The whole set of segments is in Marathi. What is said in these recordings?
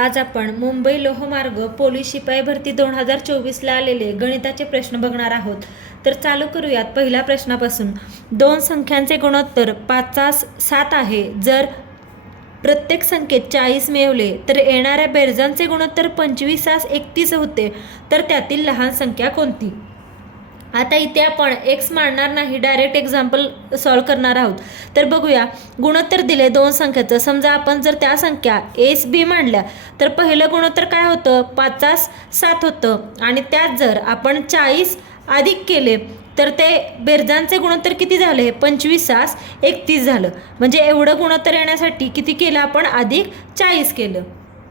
आज आपण मुंबई लोहमार्ग पोलीस शिपाई भरती 2024ला आलेले गणिताचे प्रश्न बघणार आहोत। तर चालू करूयात पहिल्या प्रश्नापासून। दोन संख्यांचे गुणोत्तर 5:7 आहे। जर प्रत्येक संख्येत 40 मिळवले तर येणाऱ्या बेरजांचे गुणोत्तर 25:31 होते, तर त्यातील लहान संख्या कोणती? आता इथे आपण एक्स मांडणार नाही, डायरेक्ट एक्झाम्पल सॉल्व करणार आहोत। तर बघूया, गुणोत्तर दिले दोन संख्याचं। समजा आपण जर त्या संख्या एस बी मांडल्या तर पहिलं गुणोत्तर काय होतं? 5:7 होतं। आणि त्यात जर आपण 40 अधिक केले तर ते बेरजांचे गुणोत्तर किती झाले? 25:31 झालं। म्हणजे एवढं गुणोत्तर येण्यासाठी किती केलं आपण? अधिक 40 केलं।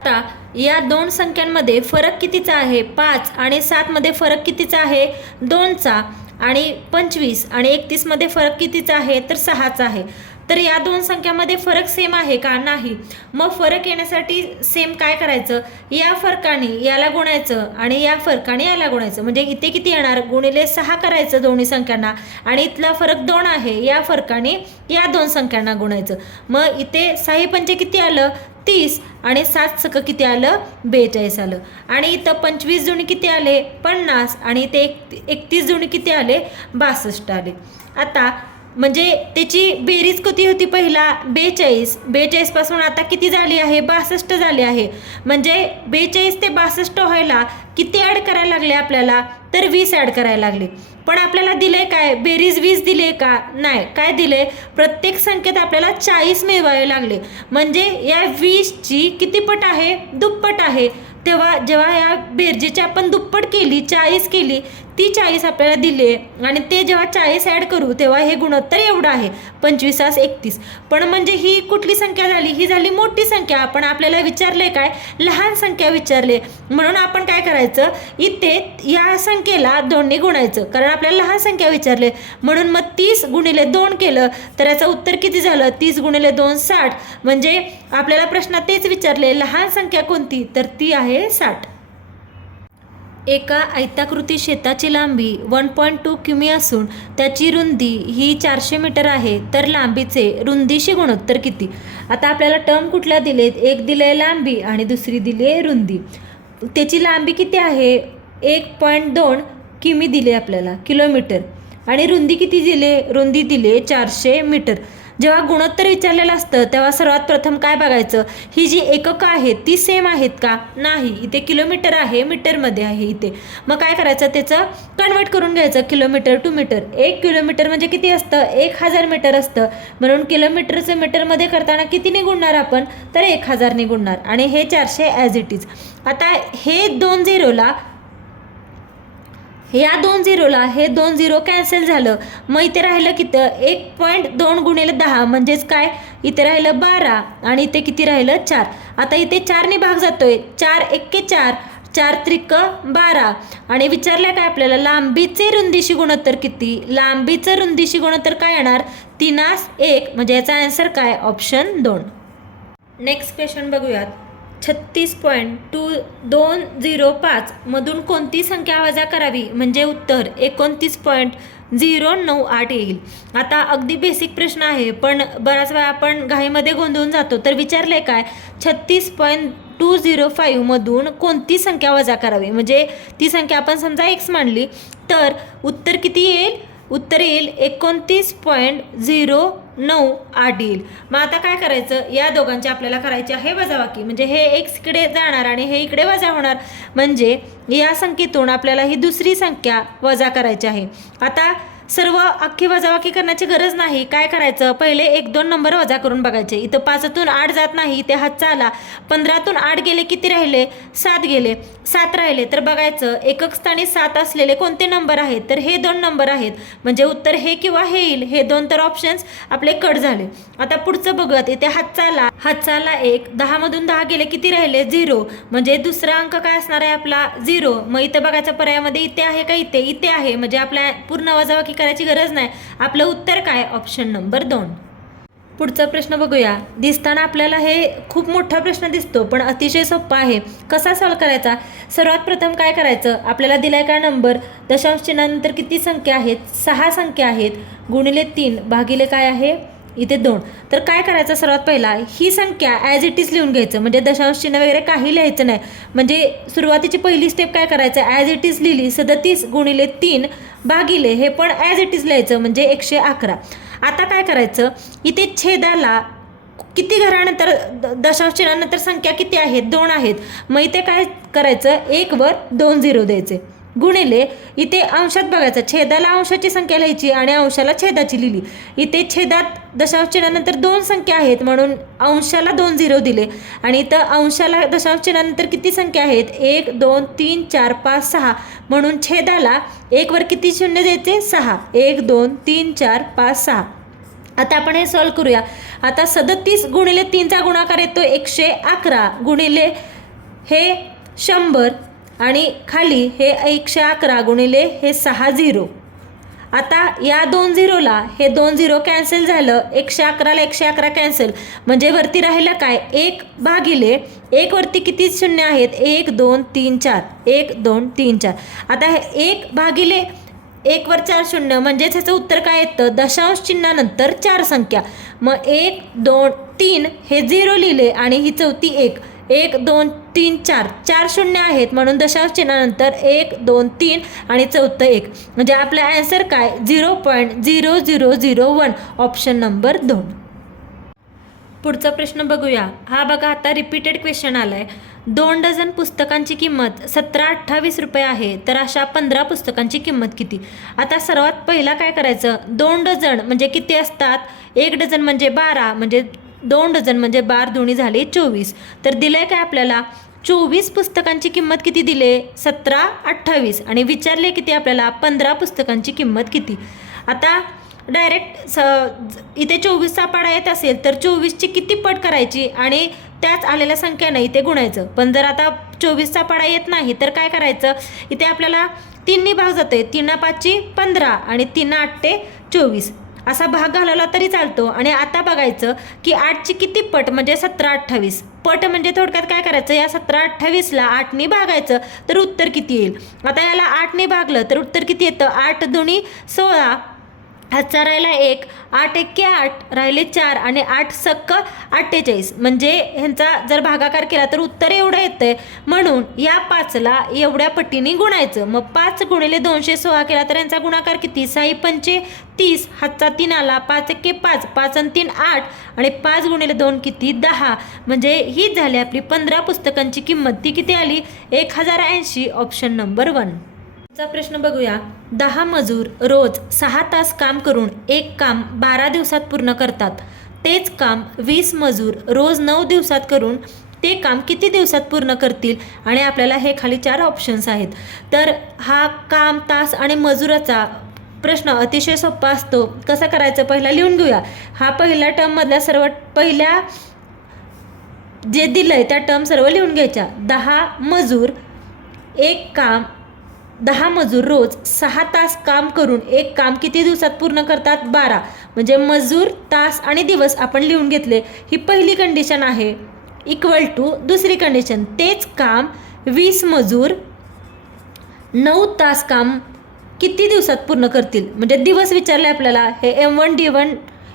आता या दोन संख्यांमध्ये फरक कितीचा आहे? 5 आणि 7 मध्ये फरक कितीचा आहे? 2चा। आणि 25 आणि 31 मध्ये फरक कितीचा आहे? तर 6चा आहे। तर या दोन संख्यामध्ये फरक सेम आहे का? नाही। मग फरक येण्यासाठी सेम काय करायचं? या फरकाने याला गुणायचं आणि या फरकाने याला गुणायचं। म्हणजे इथे किती येणार? गुणिले 6 करायचं दोन्ही संख्यांना, आणि इथला फरक 2 आहे, या फरकाने या दोन संख्यांना गुणायचं। मग इथे 6 पंचे किती आलं? 30 आणि 7 सक किती आलं? 42 आलं। आणि इथं 25 जुनी किती आले? 50 आणि इथे 31 जुनी किती आले? 62 आले। आता म्हणजे त्याची बेरीज किती होती? पहिला 42, 42 पासून आता किती झाली आहे? 62 झाली आहे। म्हणजे 42 ते 62 व्हायला किती ॲड करायला लागले आपल्याला? तर 20 ॲड करायला लागले। पण आपल्याला दिले काय? बेरीज 20 दिले का? नाही। काय दिले? प्रत्येक संख्येत आपल्याला 40 मिळवावे लागले। म्हणजे या 20ची किती पट आहे? दुप्पट आहे। तेव्हा जेव्हा या बेरजेची आपण दुप्पट केली, 40 केली, ती 40 आपल्याला दिले आणि ते जेव्हा 40 ॲड करू तेव्हा हे गुणोत्तर एवढं आहे, 25:31। पण म्हणजे ही कुठली संख्या झाली? ही झाली मोठी संख्या। आपण आपल्याला विचारले काय? लहान संख्या विचारले। म्हणून आपण काय करायचं? इथे या संख्येला 2ने गुणायचं, कारण आपल्याला लहान संख्या विचारले। म्हणून मग 30 गुणिले 2 केलं तर याचं उत्तर किती झालं? 30 गुणिले 2 60। म्हणजे आपल्याला प्रश्नात तेच विचारले, लहान संख्या कोणती? तर ती आहे 60। एका आयताकृती शेताची लांबी 1.2 किमी असून त्याची रुंदी ही 400 मीटर आहे, तर लांबीचे रुंदीशी गुणोत्तर किती? आता आपल्याला टर्म कुठल्या दिलेत? एक दिले लांबी आणि दुसरी दिली रुंदी। त्याची लांबी किती आहे? 1.2 किमी दिले आपल्याला, किलोमीटर। आणि रुंदी किती दिले? रुंदी दिले 400 मीटर। जेव्हा गुणोत्तर विचारलेलं असतं तेव्हा सर्वात प्रथम काय बघायचं? ही जी एककं आहेत ती सेम आहेत का? नाही। इथे किलोमीटर आहे, मीटरमध्ये आहे इथे। मग काय करायचं? त्याचं कन्वर्ट करून घ्यायचं किलोमीटर टू मीटर। 1 किलोमीटर म्हणजे किती असतं? 1000 मीटर असतं। म्हणून किलोमीटरचं मीटरमध्ये करताना कितीने गुणणार आपण? तर 1000ने गुणणार। आणि हे 400 ॲज इट इज। आता हे 2 झिरोला या 2 झिरोला हे 2 झिरो कॅन्सल झालं। मग इथे राहिलं किती? 1.2 गुणिले 10 म्हणजेच काय? इथे राहिलं 12 आणि इथे किती राहिलं? 4। आता इथे 4ने भाग जातोय, 4 एक्के 4, 4 त्रिक 12। आणि विचारलं काय आपल्याला? लांबीचे रुंदीशी गुणोत्तर किती? लांबीचं रुंदीशी गुणोत्तर काय येणार? 3:1। म्हणजे याचा आन्सर काय? ऑप्शन 2। नेक्स्ट क्वेश्चन बघूयात। 36.205 मधून कोणती संख्या वजा करावी म्हणजे उत्तर 29.098 येईल? आता अगदी बेसिक प्रश्न आहे, पण बराच वेळा आपण घाईमध्ये गोंधळून जातो। तर विचारले काय? 36.205 मधून कोणती संख्या वजा करावी? म्हणजे ती संख्या आपण समजा x मानली तर उत्तर किती येईल? उत्तर येईल 29.098 येईल। मग आता काय करायचं? या दोघांची आपल्याला करायची आहे वजाबाकी। म्हणजे हे x इकडे जाणार आणि हे इकडे वजा होणार। म्हणजे या संख्येतून आपल्याला ही दुसरी संख्या वजा करायची आहे। आता सर्व अख्खी वजाबाकी करण्याची गरज नाही। काय करायचं? पहिले 1-2 नंबर वजा करून बघायचे। इथं 5तून 8 जात नाही, इथे हातचा आला। 15तून 8 गेले, किती राहिले? 7 गेले, 7 राहिले। तर बघायचं एकक स्थानी 7 असलेले कोणते नंबर आहेत? तर हे 2 नंबर आहेत। म्हणजे उत्तर हे किंवा हे येईल। हे 2 तर ऑप्शन्स आपले कट झाले। आता पुढचं बघूयात। इथे हातचा आला, 1, 10 मधून 10 गेले, किती राहिले? 0। म्हणजे दुसरा अंक काय असणार आहे आपला? 0। मग इथं बघायचं पर्यायामध्ये इथे आहे का? इथे इथे आहे। म्हणजे आपल्या पूर्ण वजाबाकी करायची गरज नाही। आपलं उत्तर काय? Option number 2। पुढचा प्रश्न बघूया। दिसताना आपल्याला हे खूप मोठा प्रश्न दिसतो, पण अतिशय सोपा आहे। कसा सॉल्व करायचा? सर्वात प्रथम काय करायचं? आपल्याला दिलाय का नंबर? दशांश चिन्हानंतर किती संख्या आहेत? 6 संख्या आहेत। गुणिले 3 भागिले काय आहे? इथे 2. तर काय करायचं, सर्वात पहिला ही संख्या ॲज इट इज लिहून घ्यायचं, म्हणजे दशांश चिन्ह वगैरे काही लिहायचं नाही. म्हणजे सुरुवातीची पहिली स्टेप काय करायचं, ॲज इट इज लिहिली 37 गुणिले 3 भागिले हे पण ॲज इट इज लिहायचं म्हणजे 111. आता काय करायचं, इथे छेदाला किती घरानंतर दशांश चिन्हानंतर संख्या किती आहेत, 2 आहेत. मग इथे काय करायचं, 1 वर 2 0 द्यायचे गुणिले इथे अंशात बघायचं, छेदाला अंशाची संख्या लिहायची आणि अंशाला छेदाची लिहिली. इथे छेदात दशांश चिन्हानंतर 2 संख्या आहेत म्हणून अंशाला 2 0 दिले आणि इथं अंशाला दशांश चिन्हानंतर किती संख्या आहेत, 1 2 3 4 5 6 म्हणून छेदाला 1 वर किती शून्य द्यायचे, 6. 1 2 3 4 5 6. आता आपण हे सॉल्व करूया. आता 37 गुणिले 3चा गुणाकार येतो 111 गुणिले हे 100 आणि खाली हे 111 गुणिले हे 6 0. आता या 2 0ला हे 2 0 कॅन्सल झालं, 111ला 111 कॅन्सल म्हणजे वरती राहिलं काय, 1 भागिले 1 वरती किती शून्य आहेत, 1 2 3 4 1 2 3 4. आता हे 1 भागिले 1 वर 4 शून्य म्हणजेच ह्याचं उत्तर काय येतं, दशांश चिन्हानंतर 4 संख्या. मग 1 2 3 हे 0 लिहिले आणि ही चौथी 1. 1 2 3 4 4 शून्य आहेत म्हणून दशांश चिन्हानंतर 1 2 3 आणि चौथं 1 म्हणजे आपलं ॲन्सर काय, 0.0001 ऑप्शन नंबर 2. पुढचा प्रश्न बघूया. हा बघा, आता रिपीटेड क्वेश्चन आलाय. 2 डझन पुस्तकांची किंमत 17-28 रुपये आहे, तर अशा 15 पुस्तकांची किंमत किती. आता सर्वात पहिला काय करायचं, 2 डझन म्हणजे किती असतात, 1 डझन म्हणजे 12 म्हणजे 2 डझन म्हणजे 12 दुनी झाले 24. तर दिलंय काय आपल्याला, 24 पुस्तकांची किंमत किती दिले, 17-28 आणि विचारले किती आपल्याला, 15 पुस्तकांची किंमत किती. आता डायरेक्ट इथे 24चा पाडा येत असेल तर 24ची किती पट करायची आणि त्याच आलेल्या संख्यानं इथे गुणायचं. पण जर आता 24चा पाडा येत नाही तर काय करायचं, इथे आपल्याला 3नी भाग जातोय, 3 5 15 आणि 3 8 24 असा भाग घालवला तरी चालतो. आणि आता बघायचं की 8ची किती पट म्हणजे 17-28 पट म्हणजे थोडक्यात काय करायचं, या 17-28ला 8नी भागायचं तर उत्तर किती येईल. आता याला 8नी भागलं तर उत्तर किती येतं, 8 दुनी 16, हातचा राहिला 1, 8 1 8 राहिले 4 आणि 8 सक्क 48 म्हणजे ह्यांचा जर भागाकार केला तर उत्तर एवढं येतंय. म्हणून या 5ला एवढ्या पटीने गुणायचं. मग 5 गुणिले 216 केला तर यांचा गुणाकार किती, 6 पंचे 30, हातचा 3 आला, 5 1 5, 5 आणि 3 8 आणि 5 गुणिले 2 किती 10 म्हणजे ही झाली आपली 15 पुस्तकांची किंमत. ती किती आली, 1080 ऑप्शन नंबर 1. चा प्रश्न बघूया. 10 मजूर रोज 6 तास काम करून एक काम 12 दिवसात पूर्ण करतात. तेच काम 20 मजूर रोज 9 दिवसात करून ते काम किती दिवसात पूर्ण करतील. आणि आपल्याला हे खाली 4 ऑप्शन्स आहेत. तर हा काम, तास आणि मजुराचा प्रश्न अतिशय सोपा असतो. कसं करायचं, पहिला लिहून घेऊया. हा पहिल्या टर्ममधल्या सर्व पहिल्या जे दिलंय त्या टर्म सर्व लिहून घ्यायच्या. 10 मजूर रोज 6 तास काम करून एक काम किती दिवसात पूर्ण करतात, 12 म्हणजे मजूर, तास आणि दिवस आपण लिहून घेतले. ही पहिली कंडिशन आहे. इक्वल टू दुसरी कंडिशन, तेच काम 20 मजूर 9 तास काम किती दिवसात पूर्ण करतील. म्हणजे दिवस विचारले आपल्याला. हे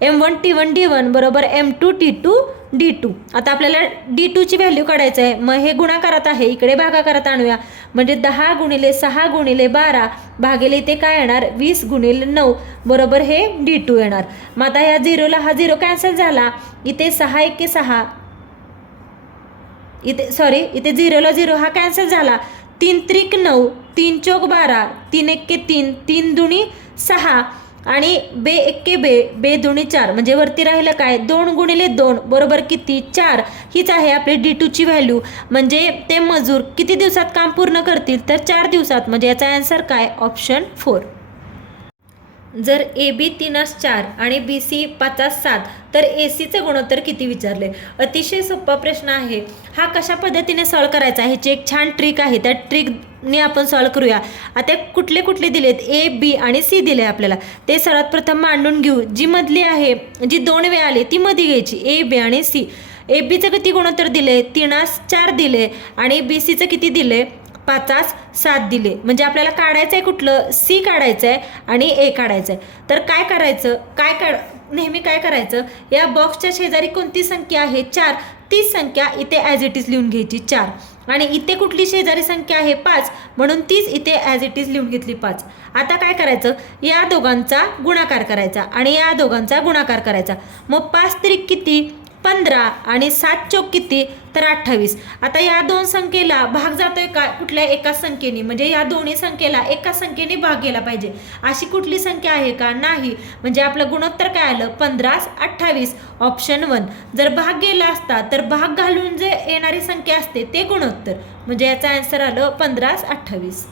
M1 T1 D1 बरोबर M2 T2 D2. आता आपल्याला D2ची व्हॅल्यू काढायचं आहे. मग हे गुणाकारात आहे, इकडे भागाकारात आणूया. म्हणजे 10 गुणिले 6 गुणिले 12 भागिले इथे काय येणार, 20 गुणिले 9 बरोबर हे D2 येणार. मग आता ह्या 0ला हा 0 कॅन्सल झाला. इथे 6 1 6 इथे 0ला 0 हा कॅन्सल झाला. 3 त्रिक 9, 3 चौक 12, 3 1 3, 3 दुनी 6 आणि बे 1 बे दुनी 4 म्हणजे वरती राहिलं काय, 2 गुणिले 2 बरोबर किती 4. हीच आहे आपली D2ची व्हॅल्यू. म्हणजे ते मजूर किती दिवसात काम पूर्ण करतील, तर 4 दिवसात. म्हणजे याचा आन्सर काय, ऑप्शन 4. जर AB 3 4 आणि BC 5 7 तर ACचे गुणोत्तर किती विचारले. अतिशय सोपा प्रश्न आहे हा. कशा पद्धतीने सॉल्व करायचा, ह्याची एक छान ट्रिक आहे. त्या ट्रिकने आपण सॉल्व करूया. आता कुठले कुठले दिलेत, A B आणि C दिले आपल्याला. ते सर्वात प्रथम मांडून घेऊ. जी मधली आहे, जी 2 वेळा आली ती मध्ये घ्यायची, A B आणि C. ABचं किती गुणोत्तर दिले, 3 4 दिले आणि BCचं किती दिले, 5 7 दिले. म्हणजे आपल्याला काढायचं आहे कुठलं, C काढायचं आहे आणि A काढायचं आहे. तर काय करायचं, नेहमी काय करायचं, या बॉक्सच्या शेजारी कोणती संख्या आहे 4, तीच संख्या इथे ॲज इट इज लिहून घ्यायची 4, आणि इथे कुठली शेजारी संख्या आहे 5, म्हणून तीच इथे ॲज इट इज लिहून घेतली 5. आता काय करायचं, या दोघांचा गुणाकार करायचा आणि या दोघांचा गुणाकार करायचा. मग 5 त्रिक किती 15 आणि 7 चौक किती तर 28. आता या दोन संख्येला भाग जातोय का कुठल्या एकाच संख्येने, म्हणजे या दोन्ही संख्येला एकाच संख्येने भाग गेला पाहिजे. अशी कुठली संख्या आहे का, नाही. म्हणजे आपलं गुणोत्तर काय आलं 15 28 ऑप्शन 1. जर भाग गेला असता तर भाग घालून जे येणारी संख्या असते ते गुणोत्तर, म्हणजे याचा आन्सर आलं 15 28.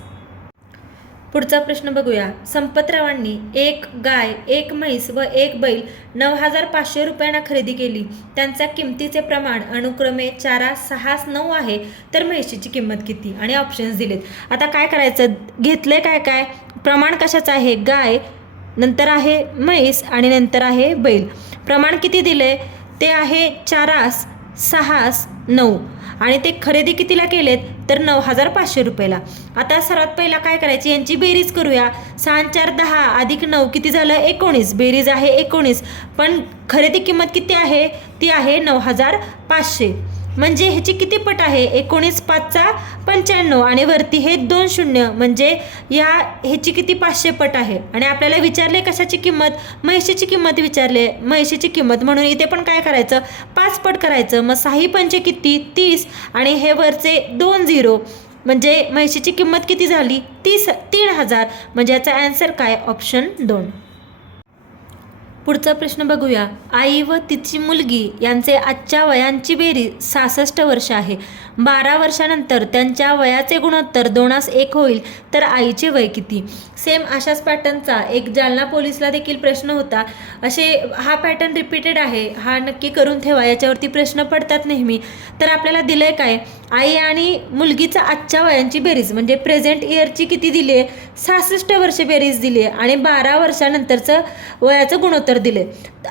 पुढचा प्रश्न बघूया. संपतरावांनी एक गाय, एक म्हैस व एक बैल 9,500 रुपयांना खरेदी केली. त्यांच्या किमतीचे प्रमाण अनुक्रमे 4, 6, 9 आहे, तर म्हैशीची किंमत किती, आणि ऑप्शन्स दिलेत. आता काय करायचं, घेतलंय काय काय प्रमाण कशाचं आहे, गाय, नंतर आहे म्हैस आणि नंतर आहे बैल. प्रमाण किती दिले ते आहे 4, 6, 9, आणि ते खरेदी कितीला केलेत तर 9,500 रुपयाला. आता सर्वात पहिला काय करायची, यांची बेरीज करूया. 6 4 10 अधिक 9 किती झालं 19, बेरीज आहे 19, पण खरेदी किंमत किती आहे ती आहे 9,500. म्हणजे ह्याची किती पट आहे, 19 5 95 आणि वरती हे 2 शून्य, म्हणजे ह्याची किती 500 पट आहे. आणि आपल्याला विचारले कशाची किंमत, म्हैशीची किंमत विचारले, म्हैशीची किंमत, म्हणून इथे पण काय करायचं 5 पट करायचं. मग 6 पंचे किती 30 आणि हे वरचे 2 0, म्हणजे म्हैशीची किंमत किती झाली 3,000. म्हणजे याचा आन्सर काय ऑप्शन 2. पुढचा प्रश्न बघूया. आई व तिची मुलगी यांचे आजच्या वयांची बेरीज 66 वर्ष आहे. 12 वर्षानंतर त्यांच्या वयाचे गुणोत्तर 2:1 होईल, तर आईचे वय किती. सेम अशाच पॅटर्नचा एक जालना पोलीसला देखील प्रश्न होता. हा पॅटर्न रिपीटेड आहे, हा नक्की करून ठेवा, याच्यावरती प्रश्न पडतात नेहमी. तर आपल्याला दिलंय काय, आई आणि मुलगीचा आजच्या वयांची बेरीज, म्हणजे प्रेझेंट इयरची किती दिली आहे 66 वर्ष बेरीज दिली आहे, आणि 12 वर्षानंतरचं वयाचं गुणोत्तर दिले.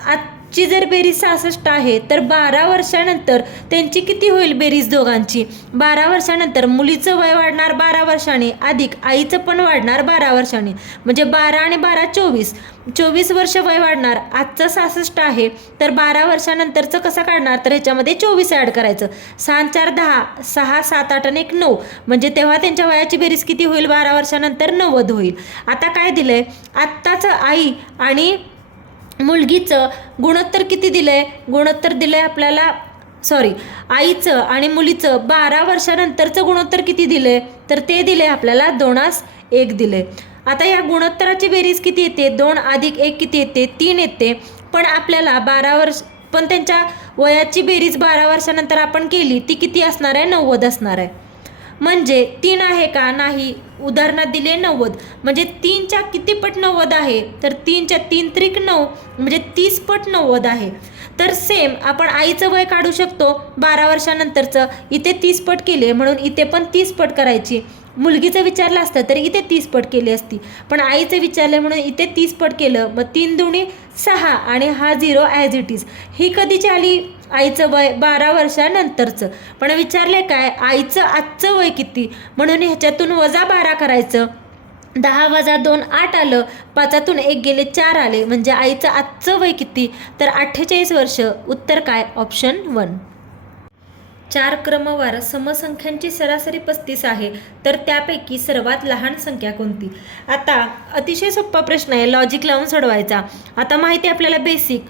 आजची जर बेरीज 66 आहे तर 12 वर्षानंतर त्यांची किती होईल बेरीज दोघांची. 12 वर्षानंतर मुलीचं वय वाढणार 12 वर्षांनी, अधिक आईचं पण वाढणार 12 वर्षांनी, म्हणजे 12 आणि 12 24 वर्ष वय वाढणार. आजचं 66 आहे तर 12 वर्षानंतरचं कसं काढणार, तर ह्याच्यामध्ये 24 ॲड करायचं. 6 4 10 6 7 8 आणि 1 9, म्हणजे तेव्हा त्यांच्या वयाची बेरीज किती होईल 12 वर्षानंतर 90 होईल. आता काय दिलंय, आत्ताचं आई आणि मुलगीचं गुणोत्तर किती दिलंय, गुणोत्तर दिलंय आपल्याला आईचं आणि मुलीचं 12 वर्षानंतरचं गुणोत्तर किती दिलंय, तर ते दिले आपल्याला 2:1 दिले. आता या गुणोत्तराची बेरीज किती येते, 2 अधिक 1 किती येते 3 येते. पण आपल्याला 12 वर्ष, पण त्यांच्या वयाची बेरीज 12 वर्षानंतर आपण केली ती किती असणार आहे 90 असणार आहे. म्हणजे 3 आहे का, नाही. उदाहरणात दिले 90, म्हणजे 3च्या किती पट 90 आहे, तर 3च्या 3 त्रिक 9, म्हणजे 30 पट 90 आहे. तर सेम आपण आईचं वय काढू शकतो 12 वर्षानंतरचं, इथे 30 पट केले म्हणून इथे पण 30 पट करायची. मुलगीचं विचारलं असतं तर इथे 30 पट केली असती, पण आईचं विचारलं म्हणून इथे 30 पट केलं. मग 3 दुनी 6 आणि हा 0 ॲज इट इज. ही कधीची आली आईचं वय 12 वर्षानंतरचं, पण विचारले काय आईचं आजचं वय किती, म्हणून ह्याच्यातून वजा 12 करायचं. 10 वजा 2 8 आलं, 5तून 1 गेले 4 आले, म्हणजे आईचं आजचं वय किती तर 48 वर्ष. उत्तर काय ऑप्शन 1. 4 क्रमवार समसंख्यांची सरासरी 35 आहे, तर त्यापैकी सर्वात लहान संख्या कोणती. आता अतिशय सोपा प्रश्न आहे, लॉजिक लावून सोडवायचा. आता माहिती आहे आपल्याला बेसिक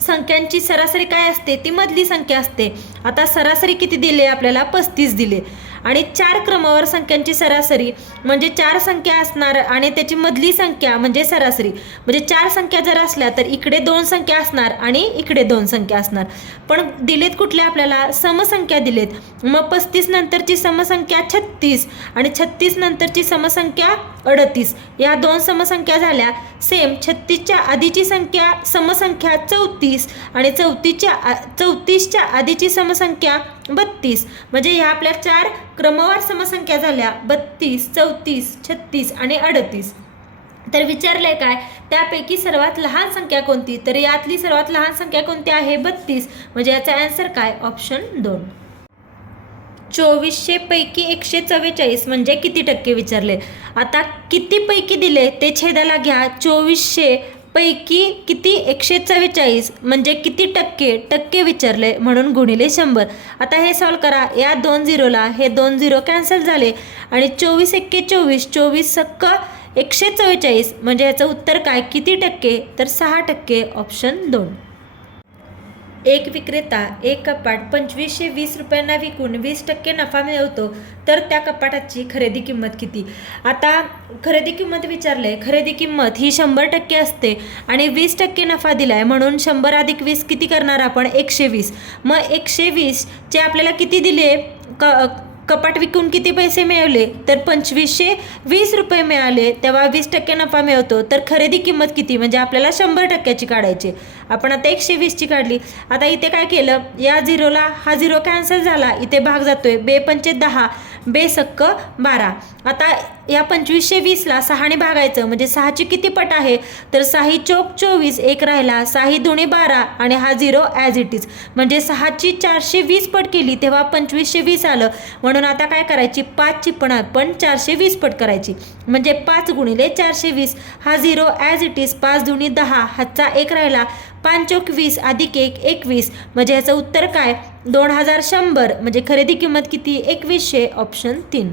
संख्यांची सरासरी काय असते, ती मधली संख्या असते. आता सरासरी किती दिले आपल्याला 35 दिले, आणि 4 क्रमवार संख्यांची सरासरी म्हणजे 4 संख्या असणार आणि त्याची मधली संख्या म्हणजे सरासरी. म्हणजे 4 संख्या जर असल्या तर इकडे 2 संख्या असणार आणि इकडे 2 संख्या असणार. पण दिलेत कुठल्या आपल्याला समसंख्या दिलेत. मग 35 नंतरची समसंख्या 36 आणि 36 नंतरची समसंख्या 38, या 2 समसंख्या झाल्या. सेम 36च्या आधीची संख्या समसंख्या 34 आणि 34च्या आधीची समसंख्या 32, म्हणजे ह्या आपल्या 4 क्रमवार समसंख्या झाल्या 32 34 36 आणि 38. तर विचारले काय, त्यापैकी सर्वात लहान संख्या कोणती, तर यातली सर्वात लहान संख्या कोणती आहे 32, म्हणजे याचा आन्सर काय ऑप्शन 2. 2400 पैकी 144 म्हणजे किती टक्के विचारले. आता किती पैकी दिले ते छेदाला घ्या. 2400 पैकी किती 144 म्हणजे किती टक्के टक्के विचारले म्हणून गुणिले 100. आता हे सॉल्व करा. या 2 झिरोला हे 2 झिरो कॅन्सल झाले आणि 24 एक्के 24, 24 सक्क 144 म्हणजे ह्याचं उत्तर काय किती टक्के तर 6%. ऑप्शन 2. एक विक्रेता एक कपाट 2520 रुपयांना विकून 20% नफा मिळवतो तर त्या कपाटाची खरेदी किंमत किती. आता खरेदी किंमत विचारले. खरेदी किंमत ही 100% असते आणि 20% नफा दिलाय म्हणून 100 अधिक 20 किती करणार आपण 120. मग 120चे आपल्याला किती दिले कपाट विकून किती पैसे मिळवले तर 2520 रुपये मिळाले तेव्हा 20% नफा मिळवतो तर खरेदी किंमत किती म्हणजे आपल्याला 100%ची काढायची. आपण आता 120ची काढली. आता इथे काय केलं या झिरोला हा झिरो कॅन्सल झाला इथे भाग जातोय 2 पंचे 10 2 सक्क 12. आता या 2520ला 6ने भागायचं म्हणजे 6ची किती पट आहे तर 6 चौक 24 एक राहिला 6 दुणे 12 आणि हा झिरो ॲज इट इज म्हणजे 6ची 420 पट केली तेव्हा 2520 आलं. म्हणून आता काय करायची 5ची पण आपण 420 पट करायची म्हणजे 5 गुणिले 420 हा झिरो ॲज इट इज 5 दुणे 10 हातचा एक राहिला 5 चौक 20 अधिक 1 21 म्हणजे ह्याचं उत्तर काय 2100 म्हणजे खरेदी किंमत किती 2100. ऑप्शन 3.